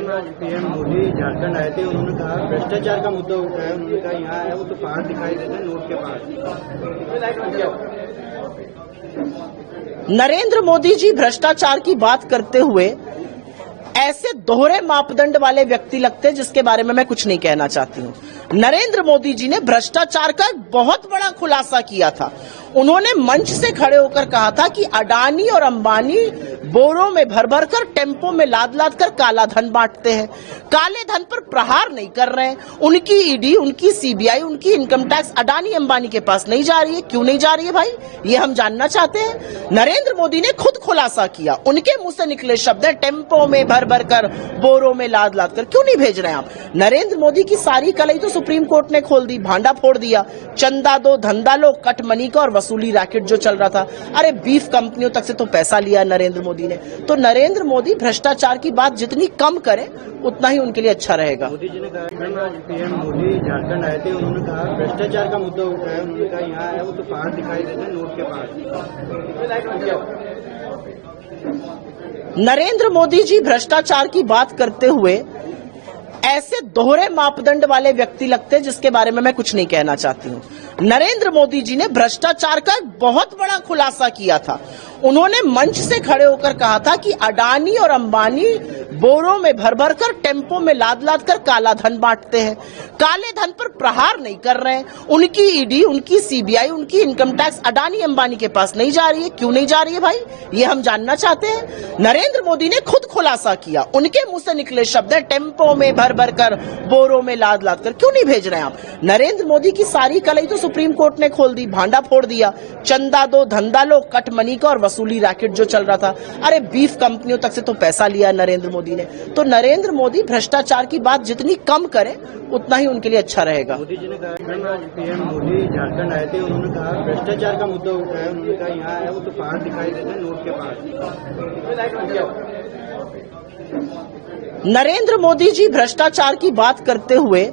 PM Modi Jharkhand आए थे, उन्होंने कहा भ्रष्टाचार का मुद्दा उठाया। उन्होंने कहा यहाँ आया वो तो पहाड़ दिखाई देते हैं नोट के पहाड़। नरेंद्र मोदी जी भ्रष्टाचार की बात करते हुए ऐसे दोहरे मापदंड वाले व्यक्ति लगते हैं जिसके बारे में मैं कुछ नहीं कहना चाहती हूँ। नरेंद्र मोदी जी ने भ्रष्टाचार का एक बहुत बड़ा खुलासा किया था। उन्होंने मंच से खड़े होकर कहा था कि अडानी और अंबानी बोरों में भर भर कर, टेम्पो में लाद लाद कर काला धन बांटते हैं। काले धन पर प्रहार नहीं कर रहे हैं। उनकी ईडी, उनकी सीबीआई, उनकी इनकम टैक्स अडानी अंबानी के पास नहीं जा रही है। क्यों नहीं जा रही है भाई, ये हम जानना चाहते हैं। नरेंद्र मोदी ने खुद खुलासा किया। उनके मुंह से निकले शब्द है टेम्पो में भर भर कर, बोरों में लाद लाद कर। क्यों नहीं भेज रहे हैं आप? नरेंद्र मोदी की सारी कलई तो सुप्रीम कोर्ट ने खोल दी, भांडा फोड़ दिया। चंदा दो, धंधा लो, कट मनी का और वसूली रैकेट जो चल रहा था। अरे बीफ कंपनियों तक से तो पैसा लिया नरेंद्र मोदी ने। तो नरेंद्र मोदी भ्रष्टाचार की बात जितनी कम करें उतना ही उनके लिए अच्छा रहेगा। मोदी जी ने कहा, पीएम मोदी झारखंड आए थे, उन्होंने कहा भ्रष्टाचार का मुद्दा उठाया। उन्होंने कहा यहाँ आया वो तो पहाड़ दिखाई देते हैं नोट के पहाड़। नरेंद्र मोदी जी भ्रष्टाचार की बात करते हुए ऐसे दोहरे मापदंड वाले व्यक्ति लगते हैं जिसके बारे में मैं कुछ नहीं कहना चाहती हूँ। नरेंद्र मोदी जी ने भ्रष्टाचार का एक बहुत बड़ा खुलासा किया था। उन्होंने मंच से खड़े होकर कहा था कि अडानी और अंबानी बोरों में भर भर कर, टेम्पो में लाद लाद कर काला धन बांटते हैं। काले धन पर प्रहार नहीं कर रहे हैं। उनकी ईडी, उनकी सीबीआई, उनकी इनकम टैक्स अडानी अंबानी के पास नहीं जा रही है। क्यों नहीं जा रही है भाई, ये हम जानना चाहते हैं। नरेंद्र मोदी ने खुद खुलासा किया। उनके मुंह से निकले शब्द है टेम्पो में भर भर कर, बोरों में लाद लाद कर। क्यों नहीं भेज रहे हैं आप? नरेंद्र मोदी की सारी कलई तो सुप्रीम कोर्ट ने खोल दी, भांडा फोड़ दिया। चंदा दो, धंधा लो, कट मनी का और वसूली रैकेट जो चल रहा था। अरे बीफ कंपनियों तक से तो पैसा लिया नरेंद्र मोदी ने। तो नरेंद्र मोदी भ्रष्टाचार की बात जितनी कम करें उतना ही उनके लिए अच्छा रहेगा। मोदी जी ने कहा, पीएम मोदी झारखंड आए थे, उन्होंने कहा भ्रष्टाचार का मुद्दा उठाया। उन्होंने कहा यहाँ आया वो तो पहाड़ दिखाई देते हैं नोट के पहाड़। नरेंद्र मोदी जी भ्रष्टाचार की बात करते हुए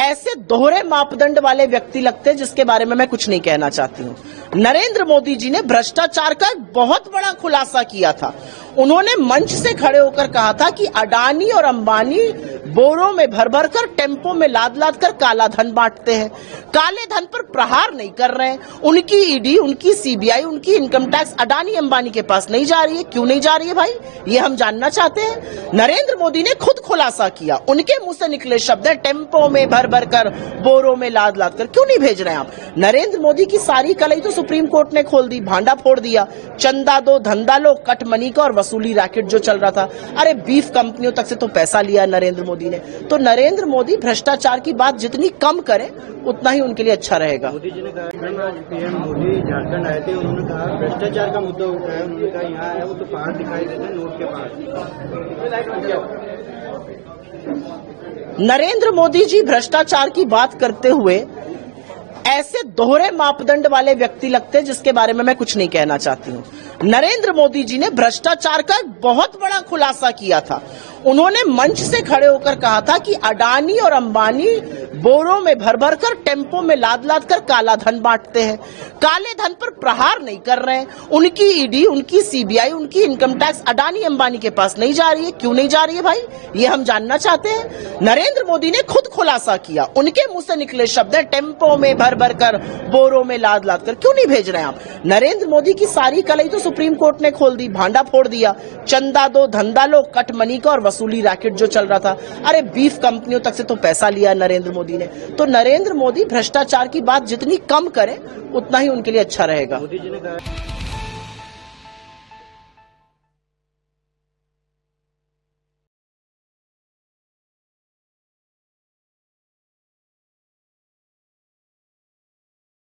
ऐसे दोहरे मापदंड वाले व्यक्ति लगते हैं जिसके बारे में मैं कुछ नहीं कहना चाहती हूँ। नरेंद्र मोदी जी ने भ्रष्टाचार का एक बहुत बड़ा खुलासा किया था। उन्होंने मंच से खड़े होकर कहा था कि अडानी और अंबानी बोरों में भर भर कर, टेम्पो में लाद लाद कर काला धन बांटते हैं। काले धन पर प्रहार नहीं कर रहे हैं। उनकी ईडी, उनकी सीबीआई, उनकी इनकम टैक्स अडानी अंबानी के पास नहीं जा रही है। क्यों नहीं जा रही है भाई, ये हम जानना चाहते हैं। नरेंद्र मोदी ने खुद खुलासा किया। उनके मुंह से निकले शब्द है टेम्पो में भर भर कर, बोरों में लाद लाद कर। क्यों नहीं भेज रहे हैं आप? नरेंद्र मोदी की सारी कलई तो सुप्रीम कोर्ट ने खोल दी, भांडा फोड़ दिया। चंदा दो, धंधा लो, कट मनी का और वसूली रैकेट जो चल रहा था। अरे बीफ कंपनियों तक से तो पैसा लिया नरेंद्र मोदी ने। तो नरेंद्र मोदी भ्रष्टाचार की बात जितनी कम करें उतना ही उनके लिए अच्छा रहेगा। मोदी जी ने कहा, पीएम मोदी झारखंड आए थे, उन्होंने कहा भ्रष्टाचार का मुद्दा उठाया। उन्होंने कहा यहाँ आया वो तो पहाड़ दिखाई देते हैं नोट के पहाड़। नरेंद्र मोदी जी भ्रष्टाचार की बात करते हुए ऐसे दोहरे मापदंड वाले व्यक्ति लगते हैं जिसके बारे में मैं कुछ नहीं कहना चाहती हूँ। नरेंद्र मोदी जी ने भ्रष्टाचार का एक बहुत बड़ा खुलासा किया था। उन्होंने मंच से खड़े होकर कहा था कि अडानी और अंबानी बोरों में भर भर कर, टेम्पो में लाद लाद कर काला धन बांटते हैं। काले धन पर प्रहार नहीं कर रहे हैं। उनकी ईडी, उनकी सीबीआई, उनकी इनकम टैक्स अडानी अंबानी के पास नहीं जा रही है। क्यों नहीं जा रही है भाई, ये हम जानना चाहते हैं। नरेंद्र मोदी ने खुद खुलासा किया। उनके मुंह से निकले शब्द है टेम्पो में भर भर कर, बोरों में लाद लाद कर। क्यों नहीं भेज रहे हैं आप? नरेंद्र मोदी की सारी कलई तो सुप्रीम कोर्ट ने खोल दी, भांडा फोड़ दिया। चंदा दो, धंधा लो, कट मनी का और वसूली रैकेट जो चल रहा था। अरे बीफ कंपनियों तक से तो पैसा लिया नरेंद्र मोदी ने। तो नरेंद्र मोदी भ्रष्टाचार की बात जितनी कम करें उतना ही उनके लिए अच्छा रहेगा। मोदी जी ने कहा